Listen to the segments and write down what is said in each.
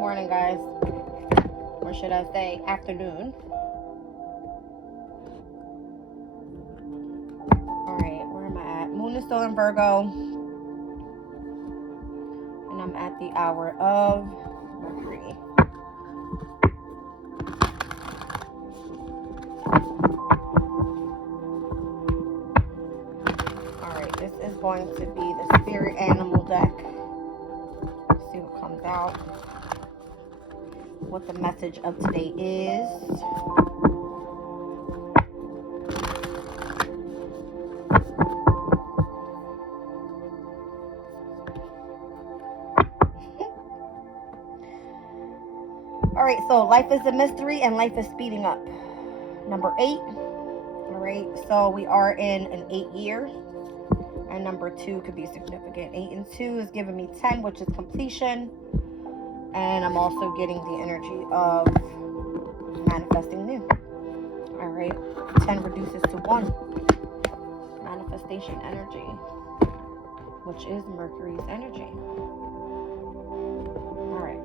morning, guys. Or should I say afternoon. Alright, where am I at? Moon is still in Virgo. And I'm at the hour of Mercury. Alright, this is going to be the spirit animal deck. Let's see what comes out. What the message of today is. Alright, so life is a mystery and life is speeding up. Number 8. Alright, so we are in an 8 year. And number 2 could be significant. 8 and 2 is giving me 10, which is completion. And I'm also getting the energy of manifesting new. Alright, 10 reduces to 1. Manifestation energy, which is Mercury's energy. Alright.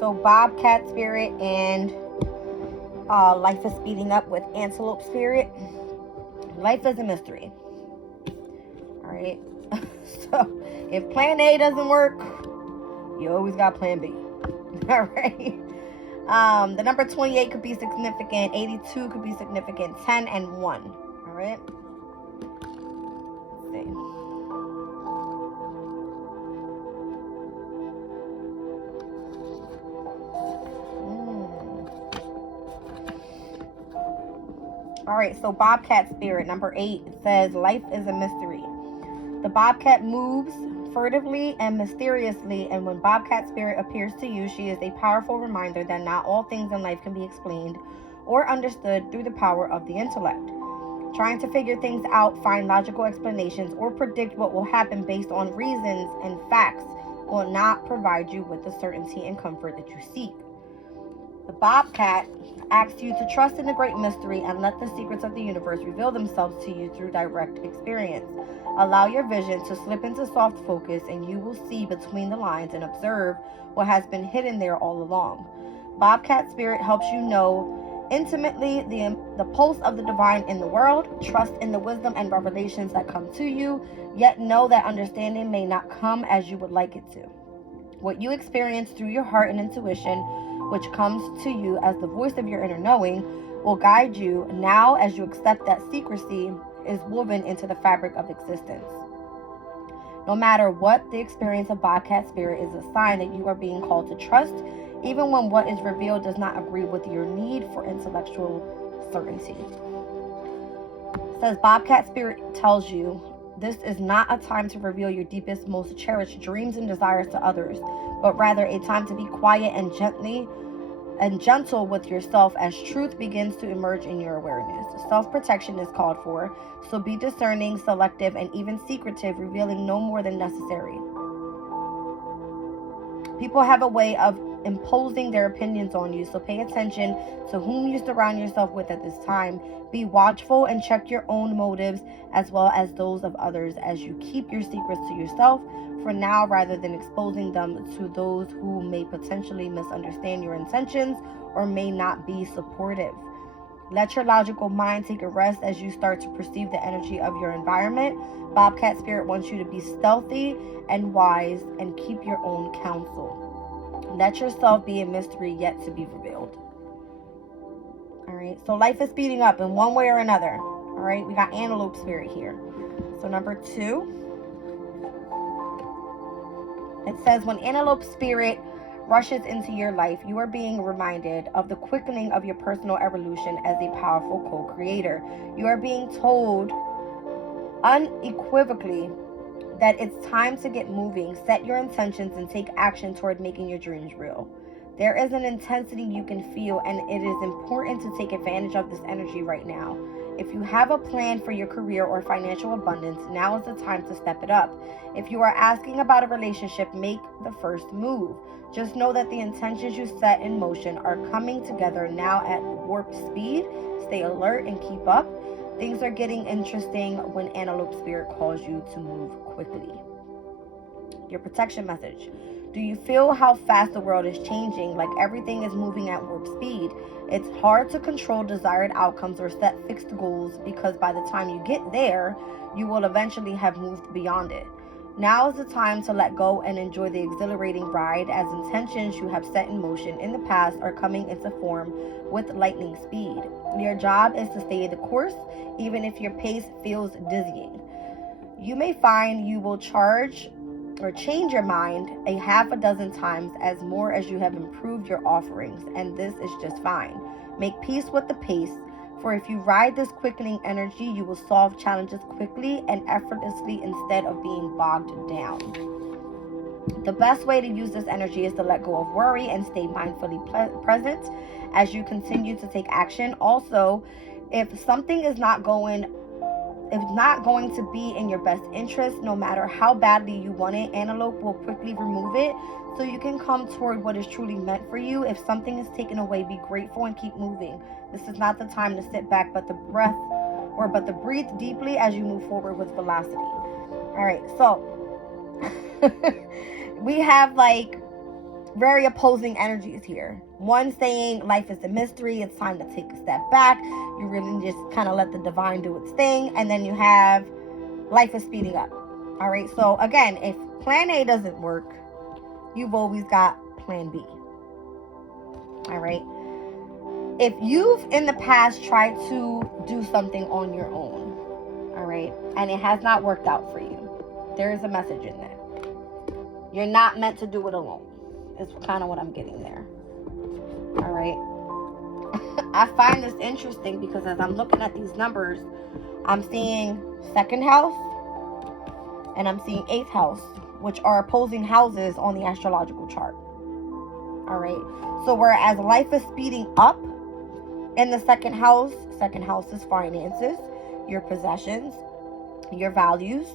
So Bobcat spirit and life is speeding up with Antelope spirit. Life is a mystery. Alright. So if plan A doesn't work, you always got plan B. Alright. The number 28 could be significant. 82 could be significant. 10 and 1. Alright. Let's see. Alright, so Bobcat spirit, number 8, it says, life is a mystery. The Bobcat moves furtively and mysteriously, and when Bobcat spirit appears to you, she is a powerful reminder that not all things in life can be explained or understood through the power of the intellect. Trying to figure things out, find logical explanations, or predict what will happen based on reasons and facts will not provide you with the certainty and comfort that you seek. The Bobcat asks you to trust in the great mystery and let the secrets of the universe reveal themselves to you through direct experience. Allow your vision to slip into soft focus and you will see between the lines and observe what has been hidden there all along. Bobcat spirit helps you know intimately the pulse of the divine in the world. Trust in the wisdom and revelations that come to you, yet know that understanding may not come as you would like it to. What you experience through your heart and intuition, which comes to you as the voice of your inner knowing, will guide you now as you accept that secrecy is woven into the fabric of existence. No matter what the experience of Bobcat spirit is a sign that you are being called to trust, even when what is revealed does not agree with your need for intellectual certainty. It says Bobcat spirit tells you this is not a time to reveal your deepest, most cherished dreams and desires to others, but rather a time to be quiet and gentle with yourself as truth begins to emerge in your awareness. Self-protection is called for, so be discerning, selective, and even secretive, revealing no more than necessary. People have a way of imposing their opinions on you, so pay attention to whom you surround yourself with at this time. Be watchful and check your own motives as well as those of others as you keep your secrets to yourself for now rather than exposing them to those who may potentially misunderstand your intentions or may not be supportive. Let your logical mind take a rest as you start to perceive the energy of your environment. Bobcat spirit wants you to be stealthy and wise and keep your own counsel. Let yourself be a mystery yet to be revealed. Alright, so life is speeding up in one way or another. Alright, we got Antelope spirit here. So number 2. It says, when Antelope spirit rushes into your life, you are being reminded of the quickening of your personal evolution as a powerful co-creator. You are being told unequivocally that it's time to get moving, set your intentions, and take action toward making your dreams real. There is an intensity you can feel, and it is important to take advantage of this energy right now. If you have a plan for your career or financial abundance, now is the time to step it up. If you are asking about a relationship, make the first move. Just know that the intentions you set in motion are coming together now at warp speed. Stay alert and keep up. Things are getting interesting when Antelope Spirit calls you to move quickly. Your protection message. Do you feel how fast the world is changing? Like everything is moving at warp speed. It's hard to control desired outcomes or set fixed goals, because by the time you get there, you will eventually have moved beyond it. Now is the time to let go and enjoy the exhilarating ride, as intentions you have set in motion in the past are coming into form with lightning speed. Your job is to stay the course, even if your pace feels dizzying. You may find you will charge or change your mind a half a dozen times as more as you have improved your offerings, and this is just fine. Make peace with the pace, for if you ride this quickening energy, you will solve challenges quickly and effortlessly instead of being bogged down. The best way to use this energy is to let go of worry and stay mindfully present as you continue to take action. Also, if something is not going to be in your best interest, no matter how badly you want it, Antelope will quickly remove it so you can come toward what is truly meant for you. If something is taken away, be grateful and keep moving. This is not the time to sit back, but to breathe deeply as you move forward with velocity. All right, so we have like very opposing energies here. One saying life is a mystery, it's time to take a step back, you really just kind of let the divine do its thing. And then you have life is speeding up. All right, so again, if plan A doesn't work, you've always got plan B. All right, if you've in the past tried to do something on your own, all right, and it has not worked out for you, there is a message in there. You're not meant to do it alone. Is kind of what I'm getting there. All right. I find this interesting because as I'm looking at these numbers, I'm seeing second house and I'm seeing eighth house, which are opposing houses on the astrological chart. All right. So whereas life is speeding up in the second house is finances, your possessions, your values,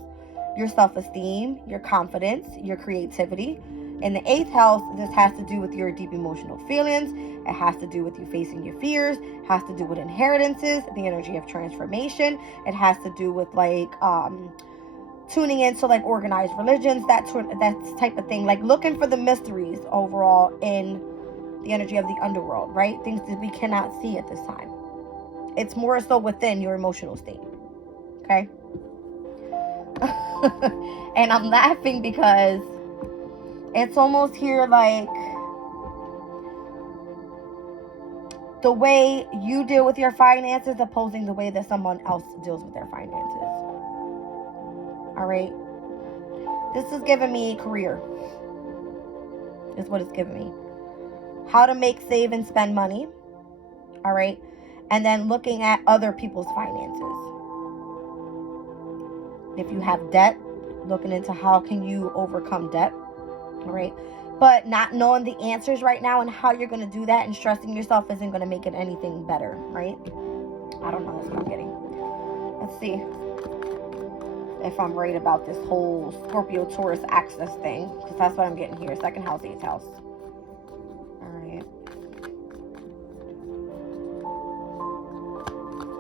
your self-esteem, your confidence, your creativity. In the eighth house, this has to do with your deep emotional feelings. It has to do with you facing your fears. It has to do with inheritances, the energy of transformation. It has to do with like tuning into like organized religions, that type of thing. Like looking for the mysteries overall in the energy of the underworld, right? Things that we cannot see at this time. It's more so within your emotional state. Okay? And I'm laughing because it's almost here like the way you deal with your finances opposing the way that someone else deals with their finances. All right. This is giving me career. Is what it's giving me. How to make, save, and spend money. All right. And then looking at other people's finances. If you have debt, looking into how can you overcome debt. All right. But not knowing the answers right now and how you're going to do that and stressing yourself isn't going to make it anything better, right? I don't know. That's what I'm getting. Let's see if I'm right about this whole Scorpio Taurus axis thing, because that's what I'm getting here. Second house, eighth house. All right.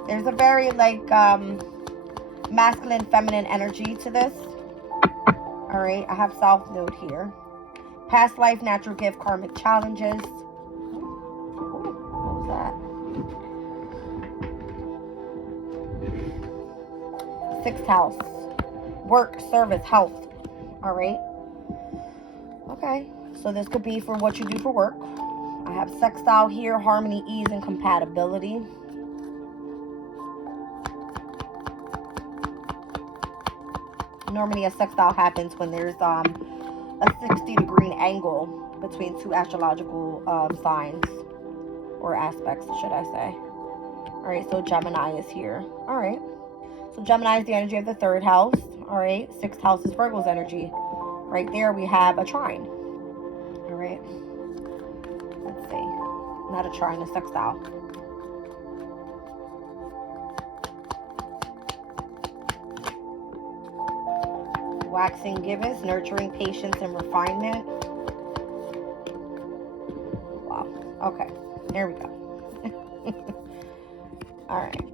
There's a very like masculine, feminine energy to this. All right. I have South Node here. Past life, natural gift, karmic challenges. Ooh, what was that? Sixth house. Work, service, health. All right. Okay. So this could be for what you do for work. I have sextile here, harmony, ease, and compatibility. Normally a sextile happens when there's a 60-degree angle between two astrological signs or aspects, should I say. All right, so Gemini is here. All right, so Gemini is the energy of the third house. All right, sixth house is Virgo's energy. Right there we have a trine. All right, let's see, not a trine, a sextile. Waxing gibbous, nurturing patience and refinement. Wow. Okay. There we go. All right.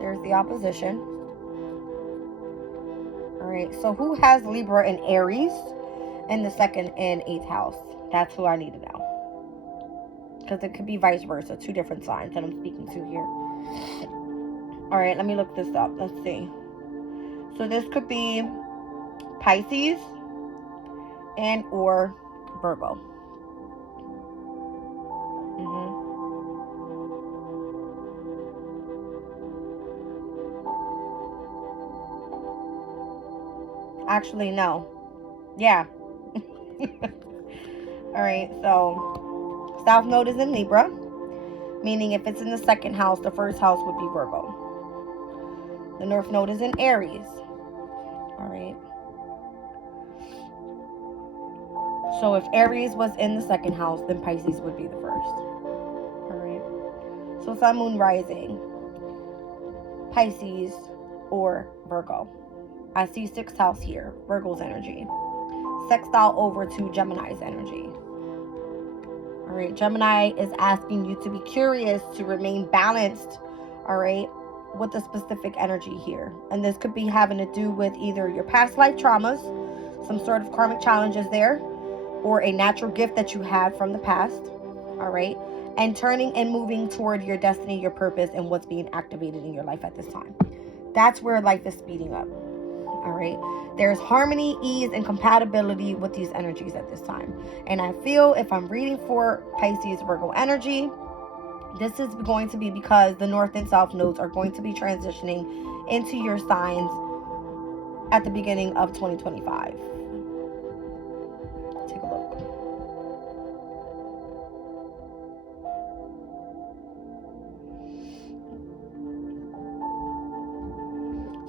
There's the opposition. All right. So who has Libra and Aries in the 2nd and 8th house? That's who I need to know. Because it could be vice versa. 2 different signs that I'm speaking to here. All right, let me look this up. Let's see. So this could be Pisces and or Virgo. Actually, no. Yeah. All right, so South Node is in Libra, meaning if it's in the 2nd house, the 1st house would be Virgo. The North Node is in Aries. All right. So if Aries was in the 2nd house, then Pisces would be the 1st. All right. So Sun, Moon, Rising, Pisces or Virgo. I see 6th house here, Virgo's energy. Sextile over to Gemini's energy. All right, Gemini is asking you to be curious, to remain balanced, all right, with the specific energy here. And this could be having to do with either your past life traumas, some sort of karmic challenges there, or a natural gift that you had from the past, all right, and turning and moving toward your destiny, your purpose, and what's being activated in your life at this time. That's where life is speeding up. All right, there's harmony, ease, and compatibility with these energies at this time. And I feel if I'm reading for Pisces Virgo energy, this is going to be because the North and South nodes are going to be transitioning into your signs at the beginning of 2025. Take a look.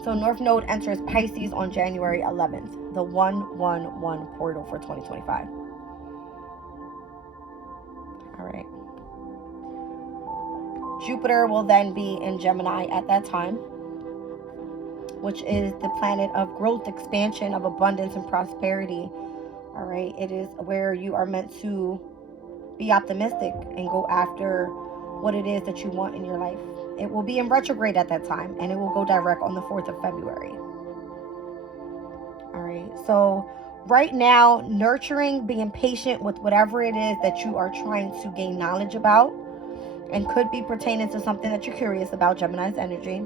So North Node enters Pisces on January 11th, the 111 portal for 2025. All right. Jupiter will then be in Gemini at that time, which is the planet of growth, expansion, of abundance, and prosperity. All right. It is where you are meant to be optimistic and go after what it is that you want in your life. It will be in retrograde at that time, and it will go direct on the 4th of February. All right. So right now, nurturing, being patient with whatever it is that you are trying to gain knowledge about, and could be pertaining to something that you're curious about, Gemini's energy.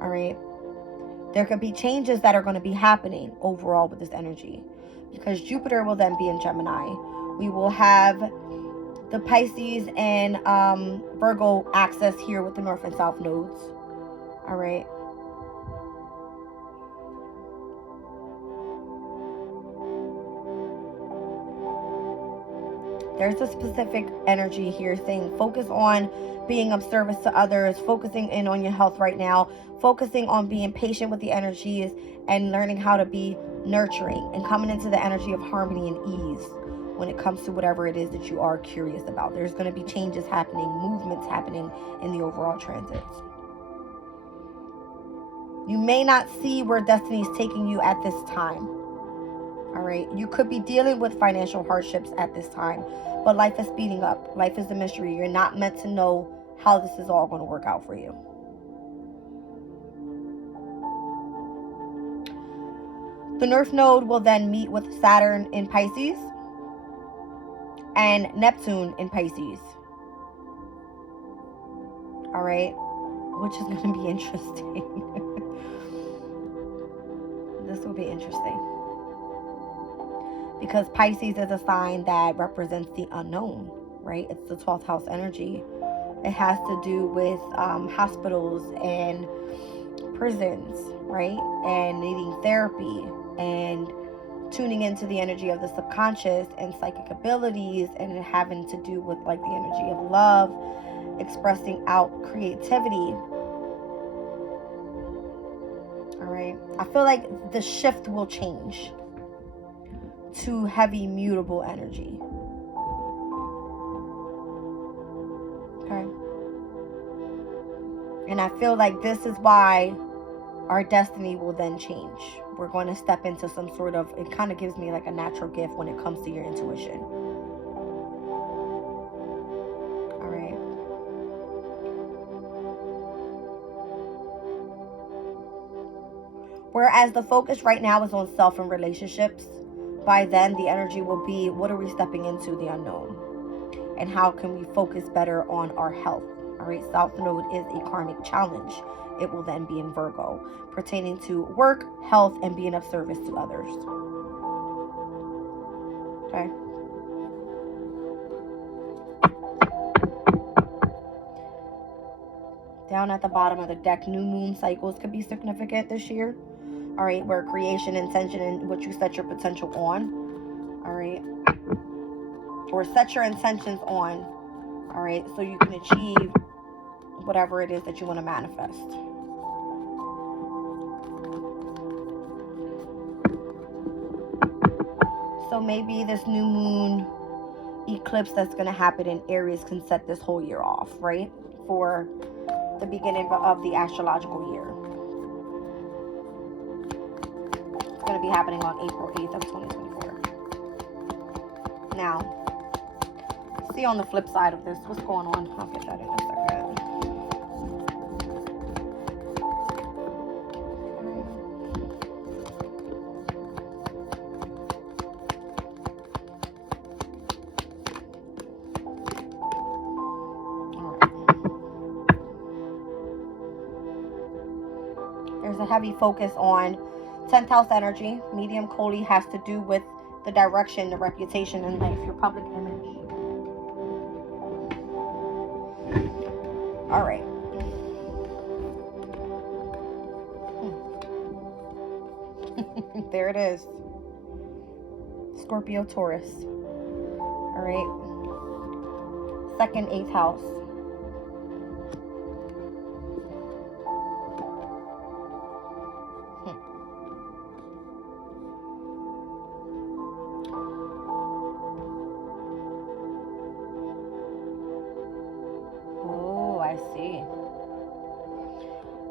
All right. There could be changes that are going to be happening overall with this energy, because Jupiter will then be in Gemini. We will have the Pisces and Virgo axis here with the North and South nodes. All right. There's a specific energy here saying focus on being of service to others, focusing in on your health right now, focusing on being patient with the energies and learning how to be nurturing and coming into the energy of harmony and ease when it comes to whatever it is that you are curious about. There's going to be changes happening, movements happening in the overall transits. You may not see where destiny is taking you at this time. All right. You could be dealing with financial hardships at this time, but life is speeding up. Life is a mystery. You're not meant to know how this is all going to work out for you. The North Node will then meet with Saturn in Pisces and Neptune in Pisces. All right. Which is going to be interesting. This will be interesting. Because Pisces is a sign that represents the unknown, right? It's the 12th house energy. It has to do with hospitals and prisons, right? And needing therapy and tuning into the energy of the subconscious and psychic abilities, and it having to do with like the energy of love, expressing out creativity. All right. I feel like the shift will change to heavy mutable energy. Okay. And I feel like this is why our destiny will then change. We're going to step into some sort of, it kind of gives me like a natural gift when it comes to your intuition. All right. Whereas the focus right now is on self and relationships, by then the energy will be, what are we stepping into the unknown? And how can we focus better on our health? All right, South Node is a karmic challenge. It will then be in Virgo, pertaining to work, health, and being of service to others. Okay. Down at the bottom of the deck, new moon cycles could be significant this year. All right, where creation, intention, and what you set your potential on. All right. Or set your intentions on. All right, so you can achieve whatever it is that you want to manifest. So maybe this new moon eclipse that's going to happen in Aries can set this whole year off, right? For the beginning of the astrological year. It's going to be happening on April 8th of 2024. Now, see on the flip side of this, what's going on? I'll get that in a second. There's a heavy focus on 10th house energy. Medium Koli has to do with the direction, the reputation in life, your public image. All right. There it is. Scorpio, Taurus. All right. 2nd, 8th house.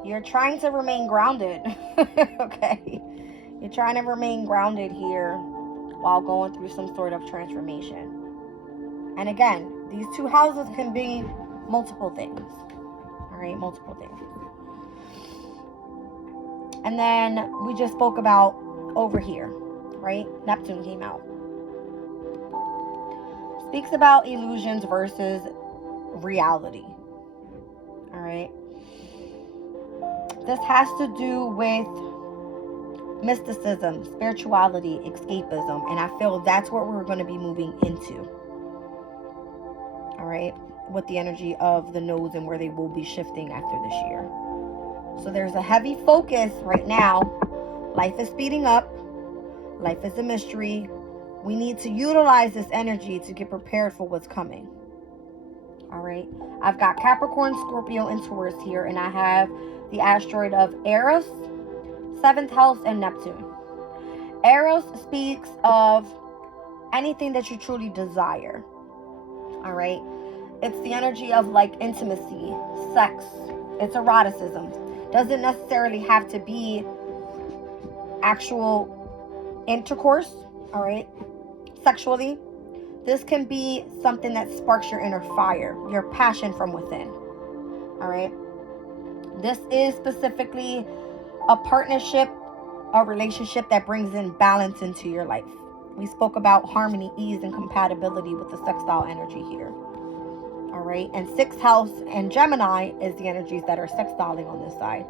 You're trying to remain grounded. Okay. You're trying to remain grounded here while going through some sort of transformation. And again, these two houses can be multiple things. All right, multiple things. And then we just spoke about over here, right? Neptune came out. Speaks about illusions versus reality. All right. This has to do with mysticism, spirituality, escapism, and I feel that's what we're going to be moving into. All right, with the energy of the nodes and where they will be shifting after this year. So there's a heavy focus right now. Life is speeding up. Life is a mystery. We need to utilize this energy to get prepared for what's coming. All right, I've got Capricorn, Scorpio, and Taurus here, and I have the asteroid of Eros, 7th house, and Neptune. Eros speaks of anything that you truly desire. All right. It's the energy of like intimacy, sex. It's eroticism. Doesn't necessarily have to be actual intercourse. All right. Sexually. This can be something that sparks your inner fire, your passion from within. All right. This is specifically a partnership, a relationship that brings in balance into your life. We spoke about harmony, ease, and compatibility with the sextile energy here. All right. And 6th house and Gemini is the energies that are sextiling on this side.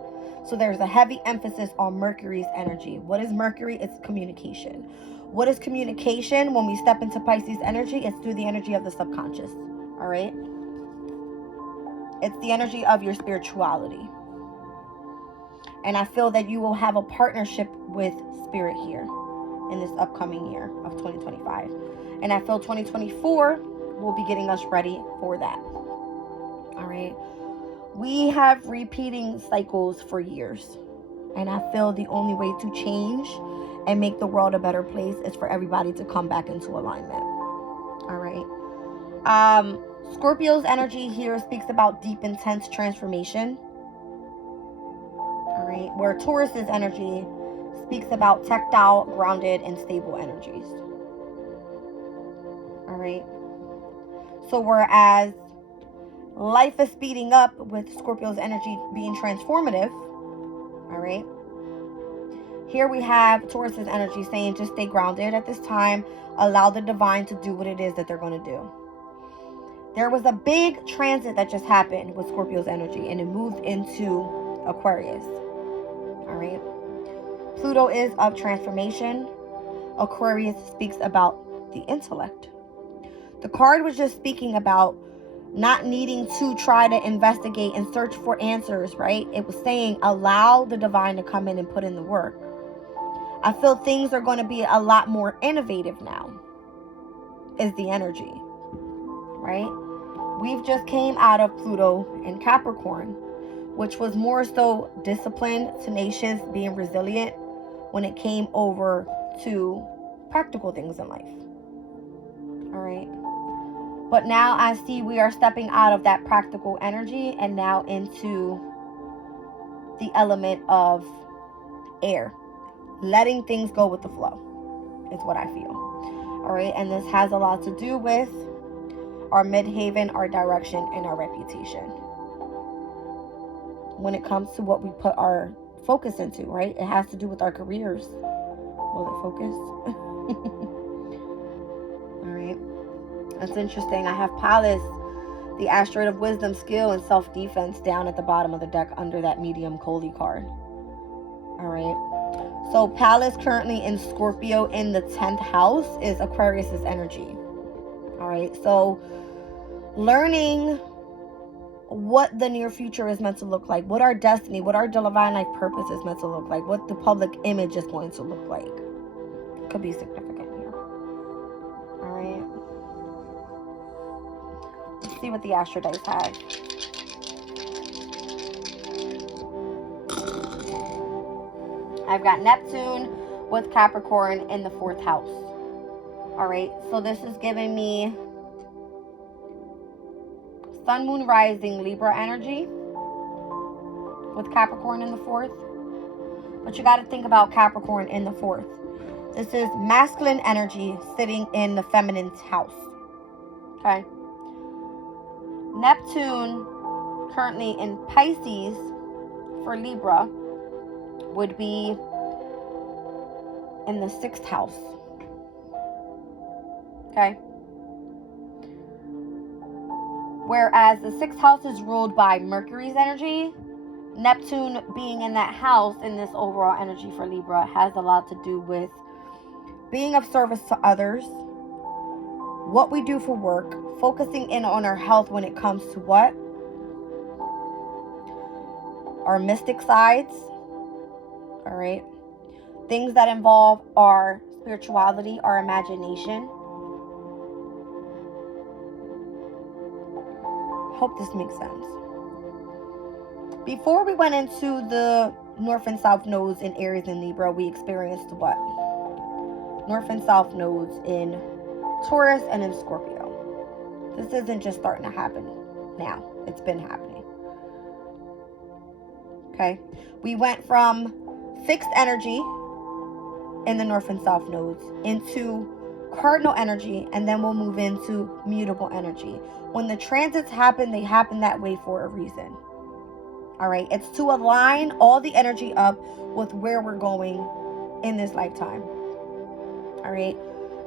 So there's a heavy emphasis on Mercury's energy. What is Mercury? It's communication. What is communication? When we step into Pisces energy, it's through the energy of the subconscious. All right. It's the energy of your spirituality. And I feel that you will have a partnership with spirit here in this upcoming year of 2025. And I feel 2024 will be getting us ready for that. All right. We have repeating cycles for years. And I feel the only way to change and make the world a better place is for everybody to come back into alignment. All right. Scorpio's energy here speaks about deep, intense transformation. All right. Where Taurus's energy speaks about tactile, grounded, and stable energies. All right. So whereas life is speeding up with Scorpio's energy being transformative, all right, Here we have Taurus's energy saying just stay grounded at this time. Allow the divine to do what it is that they're going to do. There was a big transit that just happened with Scorpio's energy, and it moved into Aquarius. All right. Pluto is of transformation. Aquarius speaks about the intellect. The card was just speaking about not needing to try to investigate and search for answers, right? It was saying allow the divine to come in and put in the work. I feel things are going to be a lot more innovative now, is the energy, right? We've just came out of Pluto in Capricorn, which was more so disciplined, tenacious, being resilient when it came over to practical things in life. All right. But now I see we are stepping out of that practical energy and now into the element of air. Letting things go with the flow is what I feel. All right. And this has a lot to do with our midhaven, our direction, and our reputation. When it comes to what we put our focus into, right? It has to do with our careers. Will it focus? All right. That's interesting. I have Pallas, the asteroid of wisdom, skill, and self-defense down at the bottom of the deck under that medium Coley card. All right. So Pallas currently in Scorpio in the 10th house is Aquarius's energy. All right. So learning what the near future is meant to look like, what our destiny, what our divine life purpose is meant to look like, what the public image is going to look like, could be significant here. All right. Let's see what the Astro Dice has. I've got Neptune with Capricorn in the 4th house. All right. So this is giving me Sun, Moon, Rising, Libra energy with Capricorn in the 4th. But you got to think about Capricorn in the 4th. This is masculine energy sitting in the feminine house. Okay. Neptune, currently in Pisces for Libra, would be in the 6th house. Okay. Whereas the 6th house is ruled by Mercury's energy, Neptune being in that house in this overall energy for Libra has a lot to do with being of service to others, what we do for work, focusing in on our health when it comes to what? Our mystic sides, all right? Things that involve our spirituality, our imagination. Hope this makes sense. Before we went into the North and South nodes in Aries and Libra, we experienced what? North and South nodes in Taurus and in Scorpio. This isn't just starting to happen now. It's been happening. Okay? We went from fixed energy in the North and South nodes into cardinal energy, and then we'll move into mutable energy. When the transits happen, they happen that way for a reason. All right, it's to align all the energy up with where we're going in this lifetime. All right,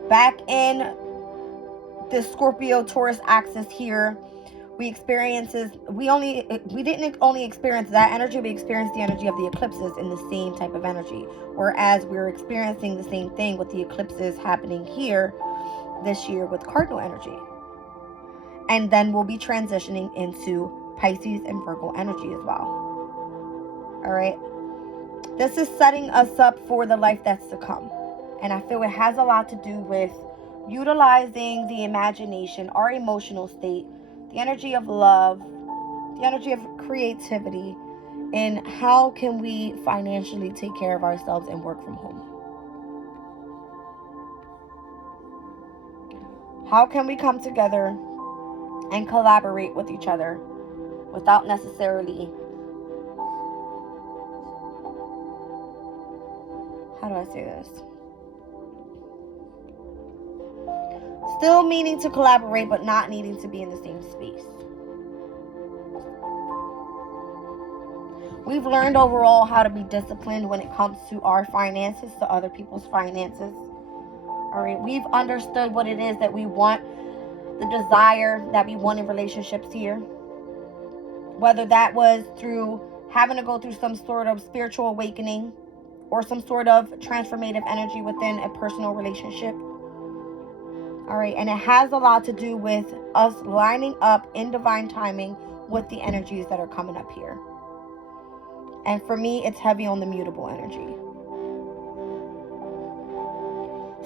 back in the Scorpio Taurus axis here, we didn't only experience that energy, we experienced the energy of the eclipses in the same type of energy. Whereas we're experiencing the same thing with the eclipses happening here this year with cardinal energy. And then we'll be transitioning into Pisces and Virgo energy as well. All right. This is setting us up for the life that's to come. And I feel it has a lot to do with utilizing the imagination, our emotional state, the energy of love, the energy of creativity, and how can we financially take care of ourselves and work from home. How can we come together and collaborate with each other without necessarily, how do I say this? Still meaning to collaborate, but not needing to be in the same space. We've learned overall how to be disciplined when it comes to our finances, to other people's finances. All right, we've understood what it is that we want, the desire that we want in relationships here. Whether that was through having to go through some sort of spiritual awakening or some sort of transformative energy within a personal relationship. All right, and it has a lot to do with us lining up in divine timing with the energies that are coming up here. And for me, it's heavy on the mutable energy.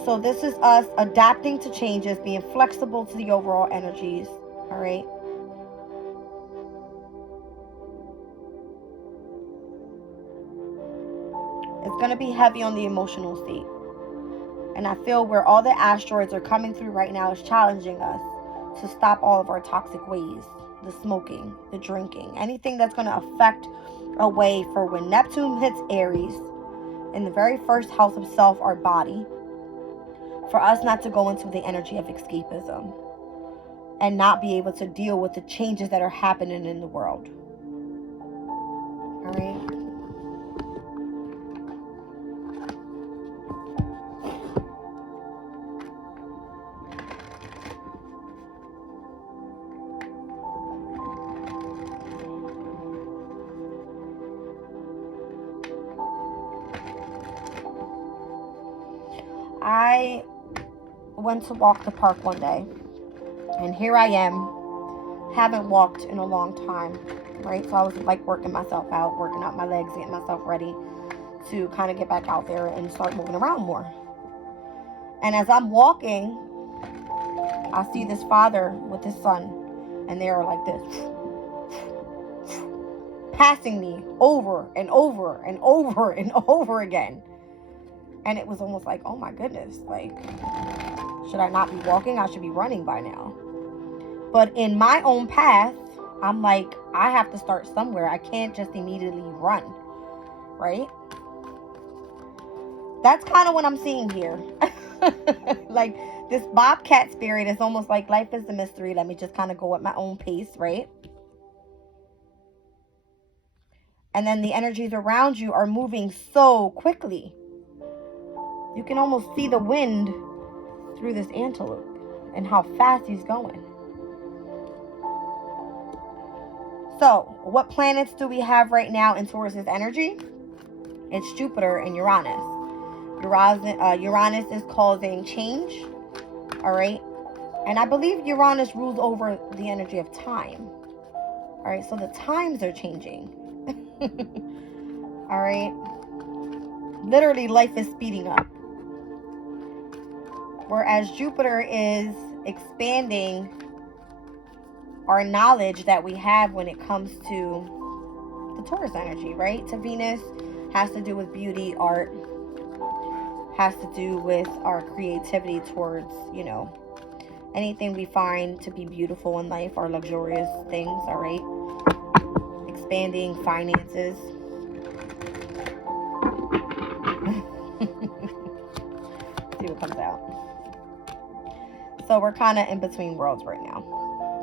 So this is us adapting to changes, being flexible to the overall energies. All right. It's going to be heavy on the emotional state. And I feel where all the asteroids are coming through right now is challenging us to stop all of our toxic ways. The smoking, the drinking, anything that's going to affect a way for when Neptune hits Aries in the very first house of self, our body, for us not to go into the energy of escapism and not be able to deal with the changes that are happening in the world. All right. I went to walk the park one day, and here I am, haven't walked in a long time, right? So I was like working myself out, working out my legs, getting myself ready to kind of get back out there and start moving around more. And as I'm walking, I see this father with his son, and they are like this, passing me over and over and over and over again. And it was almost like, oh my goodness, like, should I not be walking? I should be running by now. But in my own path, I'm like, I have to start somewhere. I can't just immediately run, right? That's kind of what I'm seeing here. Like, this bobcat spirit is almost like life is a mystery. Let me just kind of go at my own pace, right? And then the energies around you are moving so quickly. You can almost see the wind through this antelope and how fast he's going. So, what planets do we have right now in Taurus's energy? It's Jupiter and Uranus. Uranus is causing change, all right? And I believe Uranus rules over the energy of time, all right? So the times are changing, all right? Literally, life is speeding up. Whereas Jupiter is expanding our knowledge that we have when it comes to the Taurus energy, right? To Venus has to do with beauty, art, has to do with our creativity towards, you know, anything we find to be beautiful in life, our luxurious things, all right? Expanding finances. See what comes out. So we're kind of in between worlds right now.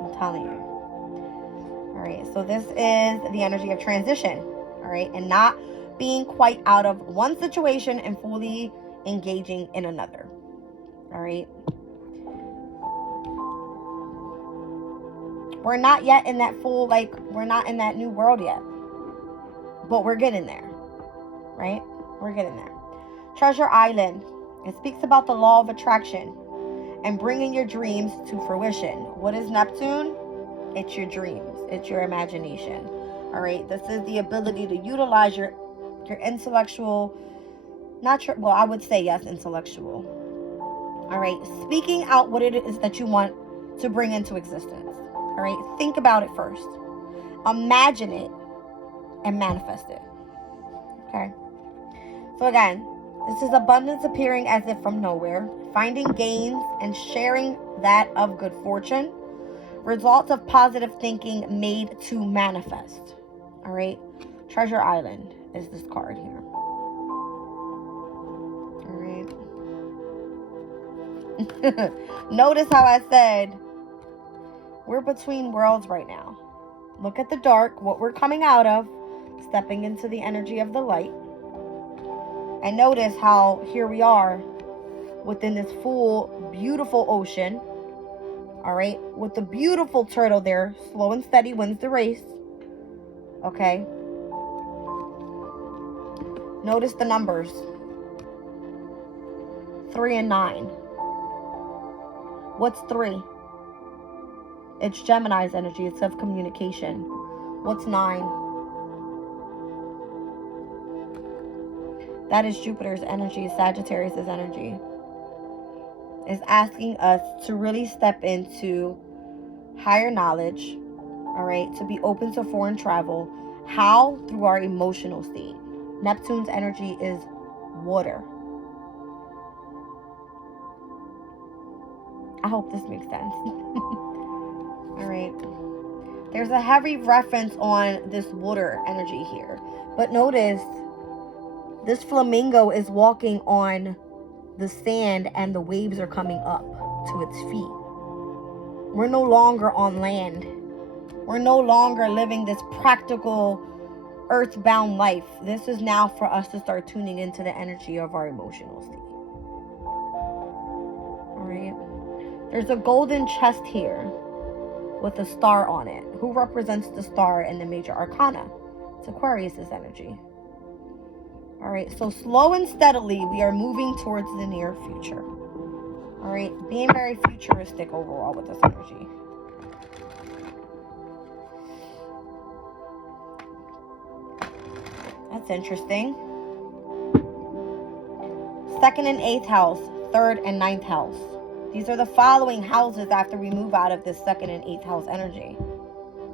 I'm telling you. All right. So this is the energy of transition. All right. And not being quite out of one situation and fully engaging in another. All right. We're not yet in that full, like, we're not in that new world yet. But we're getting there. Right? We're getting there. Treasure Island. It speaks about the law of attraction and bringing your dreams to fruition. What is Neptune? It's your dreams. It's your imagination. All right. This is the ability to utilize your intellectual, I would say yes, intellectual. All right. Speaking out what it is that you want to bring into existence. All right. Think about it first. Imagine it and manifest it. Okay. So again, this is abundance appearing as if from nowhere, finding gains and sharing that of good fortune, results of positive thinking made to manifest. All right. Treasure Island is this card here. All right. Notice how I said we're between worlds right now. Look at the dark, what we're coming out of, stepping into the energy of the light. And notice how here we are within this full, beautiful ocean. All right, with the beautiful turtle there, slow and steady wins the race. Okay. Notice the numbers. 3 and 9. What's 3? It's Gemini's energy. It's of communication. What's 9? That is Jupiter's energy, Sagittarius' energy. Is asking us to really step into higher knowledge, all right, to be open to foreign travel. How? Through our emotional state. Neptune's energy is water. I hope this makes sense. All right. There's a heavy reference on this water energy here. But notice, this flamingo is walking on the sand and the waves are coming up to its feet. We're no longer on land. We're no longer living this practical earthbound life. This is now for us to start tuning into the energy of our emotional state. All right. There's a golden chest here with a star on it. Who represents the star in the major arcana? It's Aquarius' energy. All right, so slow and steadily, we are moving towards the near future. All right, being very futuristic overall with this energy. That's interesting. 2nd and 8th house, 3rd and 9th house. These are the following houses after we move out of this 2nd and 8th house energy.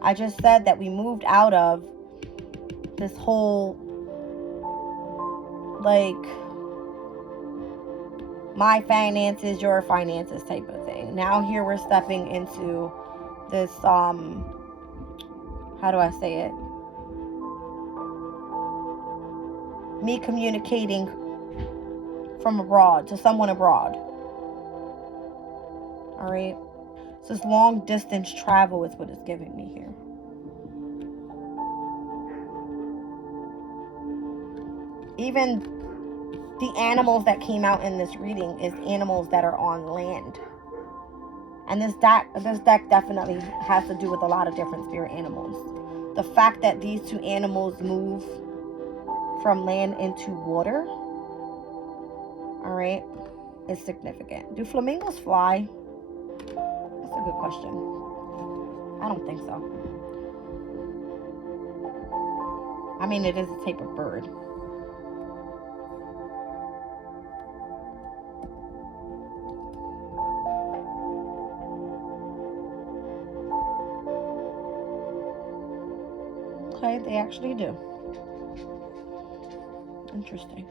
I just said that we moved out of this whole like my finances, your finances type of thing. Now here we're stepping into this how do I say it? Me communicating from abroad to someone abroad. All right. So this long distance travel is what it's giving me here. Even the animals that came out in this reading is animals that are on land. And this deck definitely has to do with a lot of different spirit animals. The fact that these two animals move from land into water, all right, is significant. Do flamingos fly? That's a good question. I don't think so. I mean, it is a type of bird. Okay, they actually do. Interesting.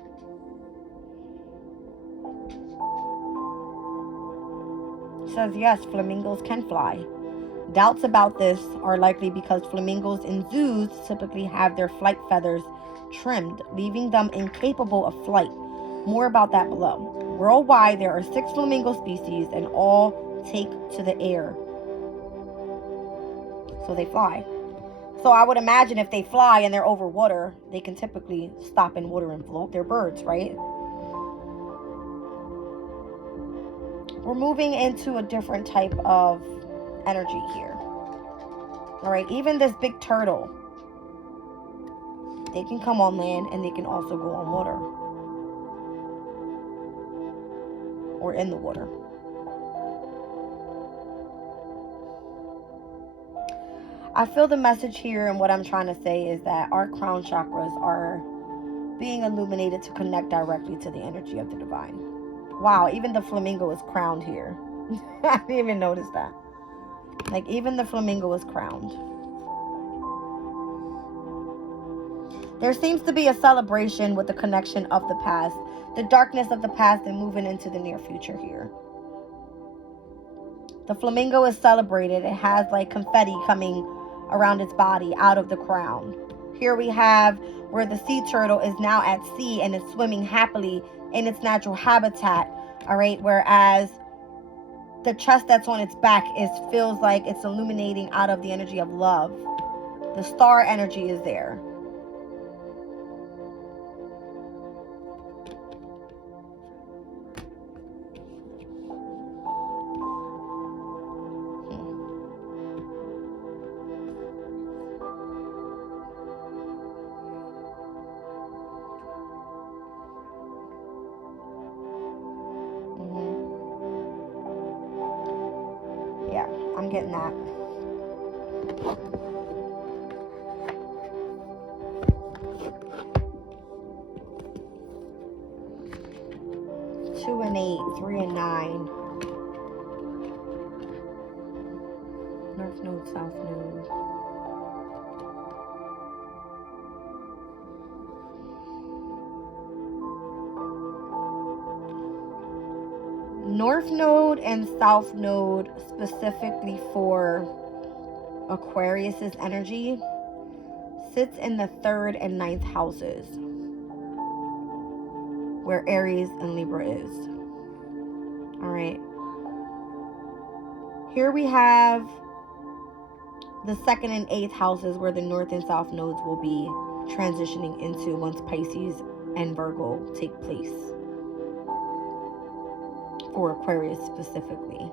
It says yes, flamingos can fly. Doubts about this are likely because flamingos in zoos typically have their flight feathers trimmed, leaving them incapable of flight. More about that below. Worldwide, there are 6 flamingo species and all take to the air. So they fly. So I would imagine if they fly and they're over water, they can typically stop in water and float. They're birds, right? We're moving into a different type of energy here. All right, even this big turtle, they can come on land and they can also go on water. Or in the water. I feel the message here and what I'm trying to say is that our crown chakras are being illuminated to connect directly to the energy of the divine. Wow, even the flamingo is crowned here. I didn't even notice that. Like, even the flamingo is crowned. There seems to be a celebration with the connection of the past, the darkness of the past, and moving into the near future here. The flamingo is celebrated. It has like confetti coming around its body out of the crown. Here we have where the sea turtle is now at sea and is swimming happily in its natural habitat. All right, whereas the chest that's on its back feels like it's illuminating out of the energy of love. The star energy is there. I'm getting that. Two and 8, 3 and 9. North node, south node. North node and south node, specifically for Aquarius's energy, sits in the 3rd and 9th houses, where Aries and Libra is. All right. Here we have the 2nd and 8th houses, where the north and south nodes will be transitioning into once Pisces and Virgo take place, for Aquarius specifically.